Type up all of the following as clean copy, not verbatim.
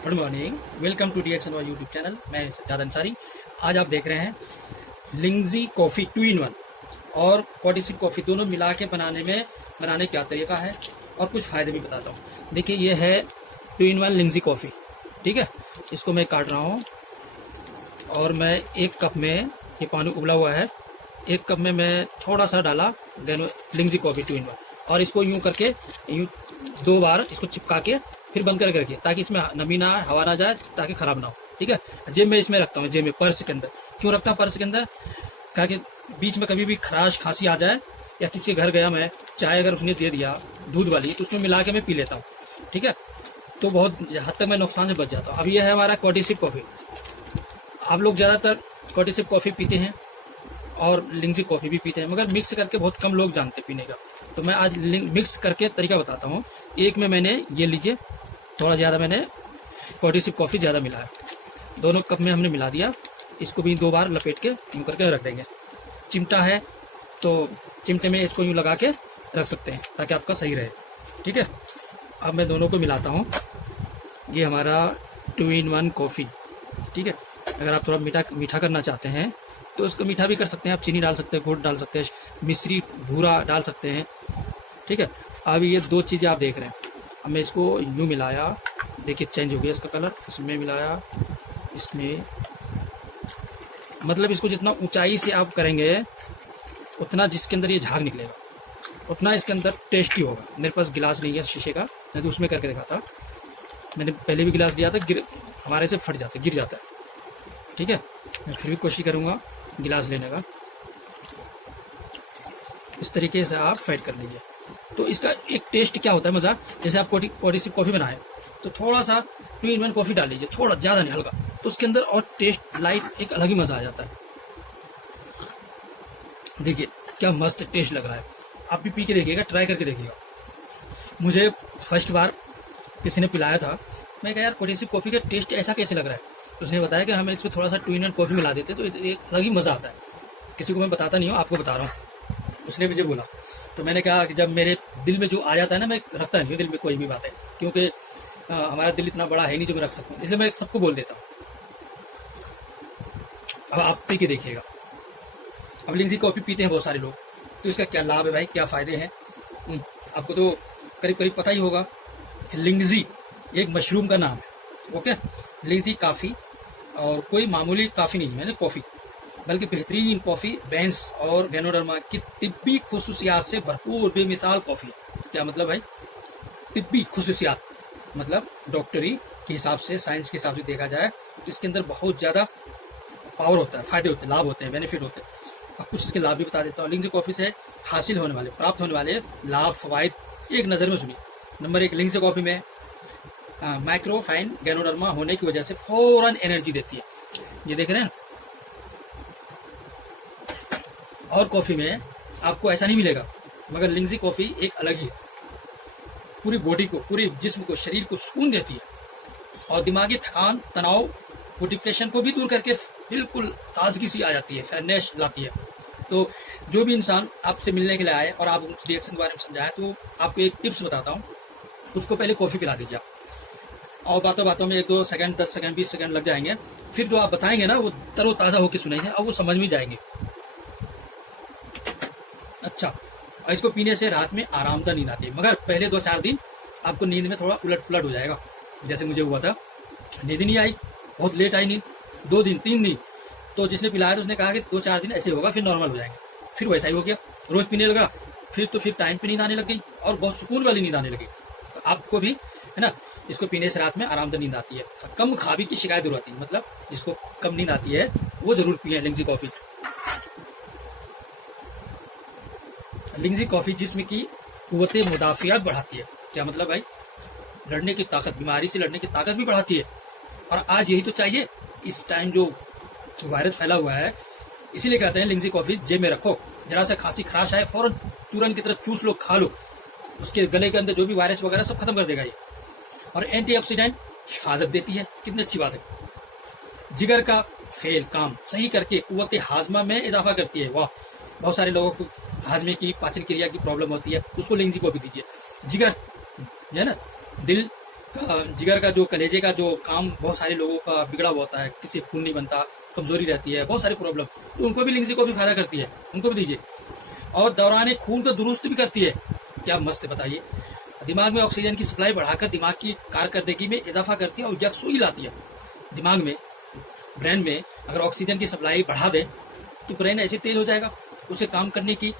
Good morning, welcome to DX Anwar YouTube channel. मैं सज्जाद अंसारी। आज आप देख रहे हैं लिंगजी कॉफ़ी 2 in 1 और कॉडिसिप कॉफ़ी दोनों मिला के बनाने क्या तरीका है और कुछ फ़ायदे भी बताता हूँ। देखिए, ये है 2 in 1 लिंगजी कॉफ़ी। ठीक है, इसको मैं काट रहा हूँ और मैं एक कप में, ये पानी उबला हुआ है, एक कप में मैं थोड़ा सा डाला लिंगजी कॉफ़ी 2 in 1 और इसको यूँ करके यूँ 2 बार इसको चिपका के फिर बंद करके रखिए ताकि इसमें नमी ना आए, हवा ना जाए, ताकि खराब ना हो। ठीक है, जेब में इसमें रखता हूँ, जेब में पर्स के अंदर। क्यों रखता हूँ पर्स के अंदर? ताकि बीच में कभी भी खराश खांसी आ जाए या किसी के घर गया मैं, चाय अगर उसने दे दिया दूध वाली तो उसमें मिला के मैं पी लेता हूँ। ठीक है, तो बहुत हद तक मैं नुकसान से बच जाता हूँ। अब ये है हमारा कॉडिसिप कॉफ़ी। आप लोग ज़्यादातर कॉडिसिप कॉफ़ी पीते हैं और लिंगजी कॉफ़ी भी पीते हैं, मगर मिक्स करके बहुत कम लोग जानते पीने का। तो मैं आज मिक्स करके तरीका बताता हूँ। एक में मैंने ये लीजिए, थोड़ा ज़्यादा मैंने कॉडिसिप कॉफ़ी ज़्यादा मिला है, दोनों कप में हमने मिला दिया। इसको भी 2 बार लपेट के यूँ करके रख देंगे। चिमटा है तो चिमटे में इसको यूँ लगा के रख सकते हैं ताकि आपका सही रहे। ठीक है, अब मैं दोनों को मिलाता हूँ। ये हमारा 2 in 1 कॉफ़ी। ठीक है, अगर आप थोड़ा मीठा करना चाहते हैं तो उसको मीठा भी कर सकते हैं। आप चीनी डाल सकते हैं, गुड़ डाल सकते हैं, मिश्री भूरा डाल सकते हैं। ठीक है, अब ये 2 चीज़ें आप देख रहे हैं। अब मैं इसको यूँ मिलाया, देखिए चेंज हो गया इसका कलर। इसमें मिलाया, इसमें मतलब इसको जितना ऊंचाई से आप करेंगे उतना जिसके अंदर ये झाग निकलेगा उतना इसके अंदर टेस्टी होगा। मेरे पास गिलास नहीं है शीशे का, मैं तो उसमें करके दिखाता। मैंने पहले भी गिलास लिया था, हमारे से फट जाता है, गिर जाता है। ठीक है, मैं फिर भी कोशिश करूँगा गिलास लेने का। इस तरीके से आप फेड कर लीजिए। तो इसका एक टेस्ट क्या होता है, मज़ा। जैसे आप कॉडिसिप कॉफ़ी बनाएं तो थोड़ा सा 2 in 1 कॉफ़ी डाल लीजिए, थोड़ा ज़्यादा नहीं, हल्का, तो उसके अंदर और टेस्ट लाइट एक अलग ही मज़ा आ जाता है। देखिए क्या मस्त टेस्ट लग रहा है। आप भी पी के देखिएगा, ट्राई करके देखिएगा। मुझे फर्स्ट बार किसी ने पिलाया था, मैं कहा यार कॉडिसिप कॉफ़ी का टेस्ट ऐसा कैसे लग रहा है। तो उसने बताया कि हमें इसमें थोड़ा सा 2 in 1 कॉफ़ी मिला देते तो एक अलग ही मज़ा आता है। किसी को मैं बताता नहीं हूँ, आपको बता रहा हूँ। उसने मुझे बोला तो मैंने कहा कि जब मेरे दिल में जो आ जाता है ना, मैं रखता नहीं हूँ दिल में कोई भी बात है, क्योंकि हमारा दिल इतना बड़ा है नहीं जो मैं रख सकूँ, इसलिए मैं सबको बोल देता हूँ। अब आप पी के देखिएगा। अब लिंगजी कॉफ़ी पीते हैं बहुत सारे लोग, तो इसका क्या लाभ है भाई, क्या फ़ायदे हैं, आपको तो करीब करीब पता ही होगा। लिंगजी एक मशरूम का नाम है। ओके, लिंगजी काफ़ी और कोई मामूली काफ़ी नहीं है, कॉफ़ी, बल्कि बेहतरीन कॉफ़ी बेंस और गैनोडर्मा की तिब्बी खुसूसियात से भरपूर बेमिसाल कॉफ़ी। क्या मतलब भाई? तिब्बी खुसूसियात मतलब डॉक्टरी के हिसाब से, साइंस के हिसाब से देखा जाए तो इसके अंदर बहुत ज़्यादा पावर होता है, फ़ायदे होते हैं, लाभ होते हैं, बेनिफिट होते हैं। अब कुछ इसके लाभ भी बता देता हूँ। लिंगजी कॉफ़ी से प्राप्त होने वाले लाभ, फ़वाइद एक नज़र में सुनिए। नंबर 1, लिंगजी कॉफ़ी में माइक्रोफाइन गैनोडर्मा होने की वजह से फ़ौरन एनर्जी देती है। ये देख रहे हैं। और कॉफ़ी में आपको ऐसा नहीं मिलेगा, मगर लिंगजी कॉफ़ी एक अलग ही है। पूरी बॉडी को, पूरे जिस्म को, शरीर को सुकून देती है और दिमागी थकान, तनाव को, डिप्रेशन को भी दूर करके बिल्कुल ताजगी सी आ जाती है, फ्रेशनेस लाती है। तो जो भी इंसान आपसे मिलने के लिए आए और आप उस रिएक्शन के बारे में समझाएं, तो आपको एक टिप्स बताता हूँ। उसको पहले कॉफ़ी पिला दीजिए आप, और बातों बातों में 1-2 सेकंड, 10 सेकंड, 20 सेकंड लग जाएंगे। फिर जो आप बताएंगे ना, वो तरोताज़ा होकर सुनेंगे और वो समझ में जाएंगे। अच्छा, और इसको पीने से रात में आरामदायक नींद आती है, मगर पहले 2-4 दिन आपको नींद में थोड़ा उलट पुलट हो जाएगा। जैसे मुझे हुआ था, नींद नहीं आई, बहुत लेट आई नींद, 2 दिन 3 दिन। तो जिसने पिलाया था उसने कहा कि 2-4 दिन ऐसे होगा, फिर नॉर्मल हो जाएंगे। फिर वैसा ही हो गया, रोज़ पीने लगा, फिर टाइम पे नींद आने लग गई और बहुत सुकून वाली नींद आने लगी। तो आपको भी है ना, इसको पीने से रात में आरामदायक नींद आती है। कम खाबी की शिकायत दूर आती है, मतलब जिसको कम नींद आती है वो जरूर पिए लिंगजी कॉफ़ी। लिंगजी कॉफ़ी जिस्म की कुव्वत मुदाफ़ियात बढ़ाती है। क्या मतलब भाई? लड़ने की ताकत, बीमारी से लड़ने की ताकत भी बढ़ाती है। और आज यही तो चाहिए इस टाइम, जो वायरस फैला हुआ है। इसीलिए कहते हैं लिंगजी कॉफ़ी जेब में रखो, जरा सा खांसी खराश आए फ़ौरन चूरन की तरह चूस लो, खा लो, उसके गले के अंदर जो भी वायरस वगैरह सब खत्म कर देगा ये। और एंटीऑक्सीडेंट हिफाजत देती है, कितनी अच्छी बात है। जिगर का फेल काम सही करके कुव्वत हाजमा में इजाफा करती है। वाह, बहुत सारे लोगों को हाजमे की, पाचन क्रिया की प्रॉब्लम होती है, उसको लिंगजी कॉफ़ी दीजिए। जिगर है ना, दिल जिगर का जो कलेजे का जो काम बहुत सारे लोगों का बिगड़ा हुआ होता है, किसी खून नहीं बनता, कमजोरी रहती है, बहुत सारी प्रॉब्लम, तो उनको भी लिंगजी कॉफी फायदा करती है, उनको भी दीजिए। और दौरान खून को दुरुस्त भी करती है। क्या मस्त है बताइए। दिमाग में ऑक्सीजन की सप्लाई बढ़ाकर दिमाग की कारकर्दगी में इजाफा करती है और यकसुई लाती है। दिमाग में, ब्रेन में अगर ऑक्सीजन की सप्लाई बढ़ा दें तो ब्रेन ऐसे तेज हो जाएगा, उसे काम करने की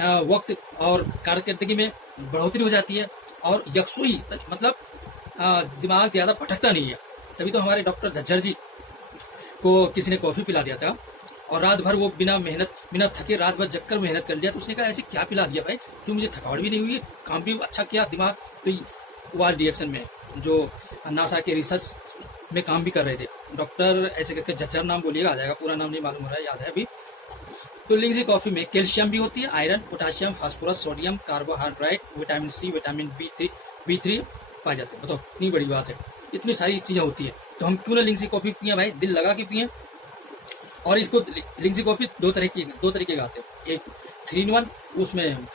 वक्त और कारकर्दगी में बढ़ोतरी हो जाती है और यकसुई मतलब दिमाग ज़्यादा भटकता नहीं है। तभी तो हमारे डॉक्टर झज्जर जी को किसी ने कॉफ़ी पिला दिया था और रात भर वो बिना थके रात भर जगकर मेहनत कर लिया। तो उसने कहा ऐसे क्या पिला दिया भाई, जो मुझे थकावट भी नहीं हुई है, काम भी अच्छा किया दिमाग। तो वाज रिएक्शन में जो नासा के रिसर्च में काम भी कर रहे थे, डॉक्टर ऐसे करके झज्जर नाम बोलिएगा आ जाएगा, पूरा नाम नहीं मालूम हो रहा है, याद है अभी। तो लिंगजी कॉफ़ी में कैल्शियम भी होती है, iron, potassium, phosphorus, sodium, carbohydrate, vitamin C, vitamin B3 पाए जाते हैं। बताओ इतनी बड़ी बात है, इतनी सारी चीज़ें होती है, तो हम क्यों ना लिंगजी कॉफ़ी पिए भाई, दिल लगा के पिए। और इसको लिंगजी कॉफ़ी दो तरीके का आते हैं। एक 3 in 1, उसमें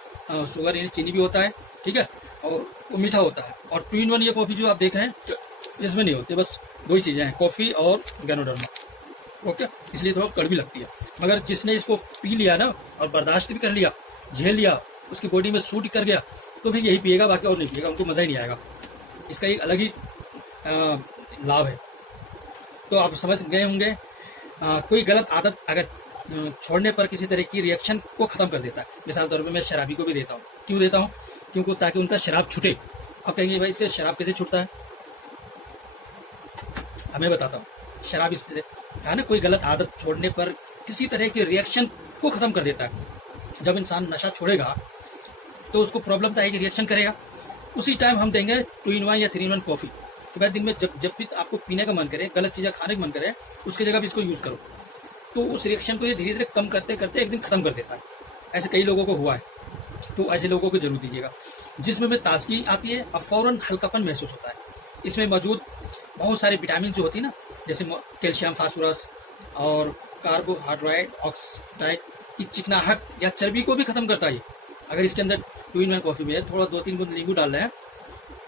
शुगर यानी चीनी भी होता है, ठीक है, और वो मीठा होता है। और 2 in 1 ये कॉफ़ी जो आप देख रहे हैं इसमें नहीं होते, बस 2 ही चीज़ें हैं, कॉफ़ी और गैनोडर्मा। ओके, इसलिए थोड़ा कड़वी लगती है। मगर जिसने इसको पी लिया ना और बर्दाश्त भी कर लिया, झेल लिया, उसकी बॉडी में सूट कर गया, तो फिर यही पिएगा, बाकी और नहीं पिएगा, उनको मज़ा ही नहीं आएगा। इसका एक अलग ही लाभ है। तो आप समझ गए होंगे। कोई गलत आदत अगर छोड़ने पर किसी तरह की रिएक्शन को ख़त्म कर देता है। मिसाल तौर पे मैं शराबी को भी देता हूँ। क्यों देता हूँ? क्योंकि ताकि उनका शराब छूटे। अब कहेंगे भाई इससे शराब कैसे छूटता है? हमें बताता हूँ। शराब इससे कहा ना, कोई गलत आदत छोड़ने पर किसी तरह के रिएक्शन को ख़त्म कर देता है। जब इंसान नशा छोड़ेगा तो उसको प्रॉब्लम तो आएगी, रिएक्शन करेगा। उसी टाइम हम देंगे 2 in 1 या 3 in 1 कॉफ़ी के बाद दिन में जब भी आपको पीने का मन करे, गलत चीज़ें खाने का मन करे, उसकी जगह भी इसको यूज़ करो, तो उस रिएक्शन को ये धीरे धीरे कम करते करते एक दिन ख़त्म कर देता है। ऐसे कई लोगों को हुआ है, तो ऐसे लोगों को जरूर दीजिएगा। जिसमें में ताजगी आती है और फ़ौरन हल्कापन महसूस होता है। इसमें मौजूद बहुत सारे विटामिन जो होती है ना, जैसे कैल्शियम, फास्फोरस और कार्बोहाइड्रेट, ऑक्साइड की चिकनाहट या चर्बी को भी खत्म करता है। अगर इसके अंदर 2 in 1 कॉफ़ी में थोड़ा 2-3 बूंद नींबू डाल रहे हैं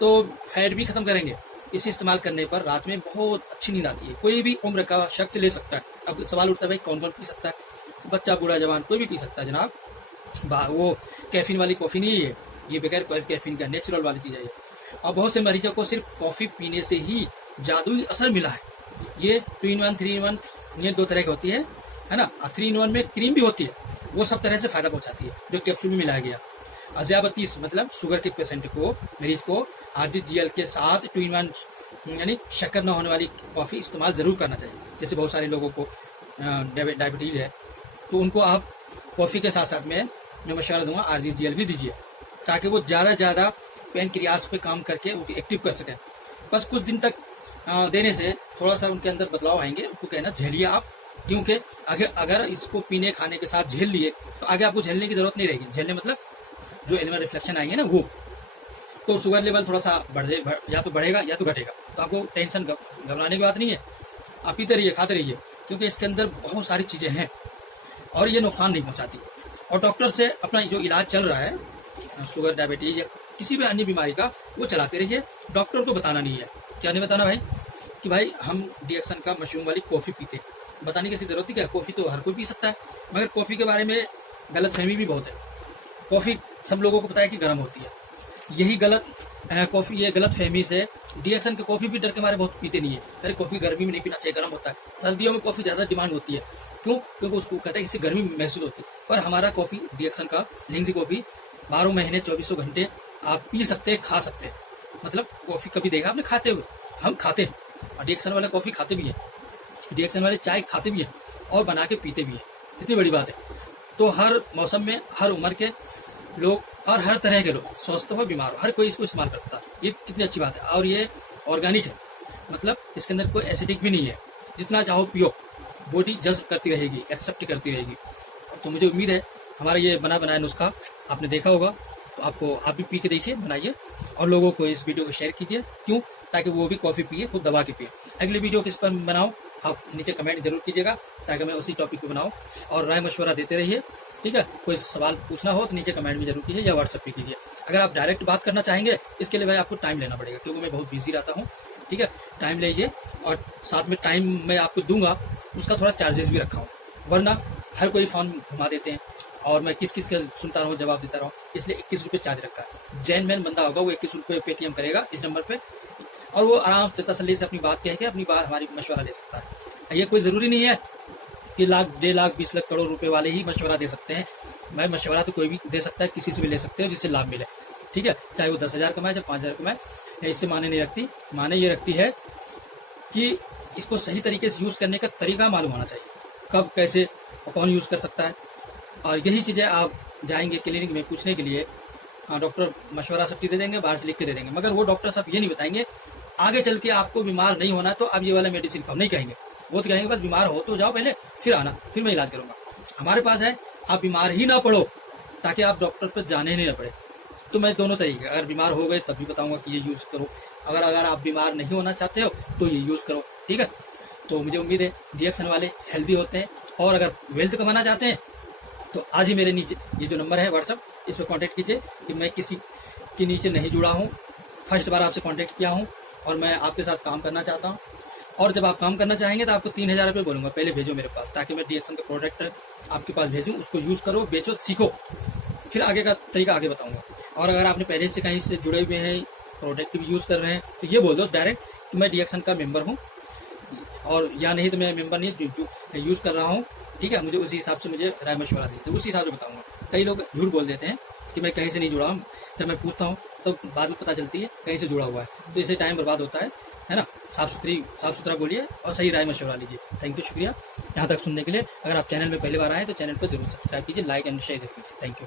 तो फैट भी खत्म करेंगे। इसे इस्तेमाल करने पर रात में बहुत अच्छी नींद आती है। कोई भी उम्र का शख्स ले सकता है। अब सवाल उठता है भाई कौन कौन पी सकता है? तो बच्चा, बूढ़ा, जवान, कोई भी पी सकता है जनाब। वो कैफीन वाली कॉफ़ी नहीं है ये बगैर कैफीन का नेचुरल वाली चीज़ है ये। और बहुत से मरीजों को सिर्फ कॉफ़ी पीने से ही जादुई असर मिला है। ये 2 in 1, 3 in 1 ये 2 तरह की होती है ना। 3 in 1 में क्रीम भी होती है, वो सब तरह से फ़ायदा पहुँचाती है, जो कैप्सूल में मिलाया गया। ज़ियाबतीस मतलब शुगर के पेशेंट को, मरीज को RGGL के साथ 2 in 1 यानी शक्कर न होने वाली कॉफ़ी इस्तेमाल ज़रूर करना चाहिए। जैसे बहुत सारे लोगों को डायबिटीज़ है, तो उनको आप कॉफ़ी के साथ साथ में मैं मशवरा दूंगा RGGL भी दीजिए, ताकि वो ज़्यादा पेनक्रियास पे काम करके उनको एक्टिव कर सकें। बस कुछ दिन तक देने से थोड़ा सा उनके अंदर बदलाव आएंगे। उनको कहना झेलिए आप, क्योंकि अगर इसको पीने खाने के साथ झेल लिए तो आगे आपको झेलने की ज़रूरत नहीं रहेगी। झेलने मतलब जो एनिमल रिफ्लेक्शन आएंगे ना, वो तो शुगर लेवल थोड़ा सा या तो बढ़ेगा या तो घटेगा। तो आपको टेंशन घबराने की बात नहीं है। आप पीते रहिए, खाते रहिए, क्योंकि इसके अंदर बहुत सारी चीज़ें हैं और ये नुकसान नहीं पहुंचाती। और डॉक्टर से अपना जो इलाज चल रहा है शुगर, डायबिटीज या किसी भी अन्य बीमारी का, वो चलाते रहिए। डॉक्टर को बताना नहीं है। क्या नहीं बताना भाई कि भाई हम डिएक्शन का मशरूम वाली कॉफ़ी पीते, बताने की ज़रूरत ही क्या? कॉफ़ी तो हर कोई पी सकता है। मगर कॉफ़ी के बारे में गलतफहमी भी बहुत है। कॉफ़ी सब लोगों को पता है कि गर्म होती है। यही कॉफ़ी, ये गलत फहमी से डिएक्शन की कॉफ़ी भी डर के मारे बहुत पीते नहीं है। अरे कॉफ़ी गर्मी में नहीं पीना चाहिए, गर्म होता है। सर्दियों में कॉफ़ी ज़्यादा डिमांड होती है। क्यों? क्योंकि उसको कहते हैं इससे गर्मी महसूस होती है। पर हमारा कॉफ़ी डिएक्शन का लिंगजी कॉफ़ी 12 महीने 2400 घंटे आप पी सकते हैं, खा सकते हैं। मतलब कॉफ़ी कभी देखा आपने खाते हुए? हम खाते हैं, और डिएक्शन वाले कॉफ़ी खाते भी हैं, डिएक्शन वाले चाय खाते भी हैं और बना के पीते भी हैं। इतनी बड़ी बात है। तो हर मौसम में हर उम्र के लोग और हर तरह के लोग, स्वस्थ हो बीमार हो, हर कोई इसको इस्तेमाल करता है। ये कितनी अच्छी बात है। और ये ऑर्गेनिक है, मतलब इसके अंदर कोई एसिडिक भी नहीं है। जितना चाहो पियो, बॉडी जज्ब करती रहेगी, एक्सेप्ट करती रहेगी। तो मुझे उम्मीद है हमारा ये बना बनाया नुस्खा आपने देखा होगा, तो आप भी पी के देखिए, बनाइए और लोगों को इस वीडियो को शेयर कीजिए। क्यों? ताकि वो भी कॉफ़ी पिए, खुद दबा के पिए। अगली वीडियो किस पर बनाऊँ आप नीचे कमेंट जरूर कीजिएगा, ताकि मैं उसी टॉपिक पे बनाऊँ। और राय मशवरा देते रहिए ठीक है। कोई सवाल पूछना हो तो नीचे कमेंट में जरूर कीजिए या व्हाट्सएप पे कीजिए। अगर आप डायरेक्ट बात करना चाहेंगे इसके लिए भाई आपको टाइम लेना पड़ेगा, क्योंकि मैं बहुत बिजी रहता हूँ। ठीक है, टाइम लीजिए और साथ में टाइम मैं आपको दूंगा, उसका थोड़ा चार्जेस भी रखा हूँ, वरना हर कोई फोन घुमा देते हैं और मैं किस किस का सुनता रहूँ, जवाब देता रहूँ, इसलिए 21 रुपये चार्ज रखा है। जैन मैन बंदा होगा वो 21 रुपये पेटीएम करेगा इस नंबर पे, और वो आराम से तसल्ली से अपनी बात कह के अपनी बात हमारी मशवरा ले सकता है। ये कोई ज़रूरी नहीं है कि लाख, 1.5 लाख, 20 लाख, करोड़ रुपए वाले ही मशवरा दे सकते हैं। मैं मशवरा तो कोई भी दे सकता है, किसी से भी ले सकते हो जिससे लाभ मिले। ठीक है, चाहे वो 10,000 कमाए चाहे 5,000 कमाए, इससे माने नहीं रखती। माने ये रखती है कि इसको सही तरीके से यूज़ करने का तरीका मालूम होना चाहिए, कब कैसे और कौन यूज़ कर सकता है। और यही चीज़ें आप जाएंगे क्लिनिक में पूछने के लिए, हाँ डॉक्टर मशवरा सब चीज़ दे देंगे, बाहर से लिख के दे देंगे, मगर वो डॉक्टर साहब ये नहीं बताएंगे आगे चल के आपको बीमार नहीं होना तो आप ये वाला मेडिसिन खाओ, नहीं कहेंगे। वो तो कहेंगे बस बीमार हो तो जाओ पहले, फिर आना, फिर मैं इलाज करूंगा। हमारे पास है आप बीमार ही ना पड़ो, ताकि आप डॉक्टर पर जाने नहीं ना पड़े। तो मैं दोनों तरीके, अगर बीमार हो गए तब भी बताऊंगा कि ये यूज़ करो, अगर आप बीमार नहीं होना चाहते हो तो ये यूज़ करो। ठीक है, तो मुझे उम्मीद है रिएक्शन वाले हेल्दी होते हैं, और अगर वेल्थ कमाना चाहते हैं तो आज ही मेरे नीचे ये जो नंबर है व्हाट्सअप, इस पर कॉन्टैक्ट कीजिए कि मैं किसी के नीचे नहीं जुड़ा हूँ, फर्स्ट बार आपसे कॉन्टैक्ट किया हूँ और मैं आपके साथ काम करना चाहता हूँ। और जब आप काम करना चाहेंगे तो आपको 3,000 रुपये बोलूँगा, पहले भेजो मेरे पास, ताकि मैं रिएक्शन का प्रोडक्ट आपके पास भेजूँ, उसको यूज़ करो, बेचो, सीखो, फिर आगे का तरीका आगे बताऊँगा। और अगर आपने पहले से कहीं से जुड़े हुए हैं, प्रोडक्ट भी यूज़ कर रहे हैं, तो ये बोल दो डायरेक्ट कि मैं रिएक्शन का मेंबर हूँ, और या नहीं तो मैं मेंबर नहीं, जो यूज़ कर रहा हूँ। ठीक है, मुझे उसी हिसाब से मुझे राय मशवरा दीजिए, उसी हिसाब से बताऊँगा। कई लोग झूठ बोल देते हैं कि मैं कहीं से नहीं जुड़ा हूँ, जब मैं पूछता हूँ तो बाद में पता चलती है कहीं से जुड़ा हुआ है, तो इससे टाइम बर्बाद होता है ना। साफ सुथरा बोलिए और सही राय मशवरा लीजिए। थैंक यू, शुक्रिया यहाँ तक सुनने के लिए। अगर आप चैनल में पहली बार आए तो चैनल को जरूर सब्सक्राइब कीजिए, लाइक एंड शेयर कीजिए। Thank you.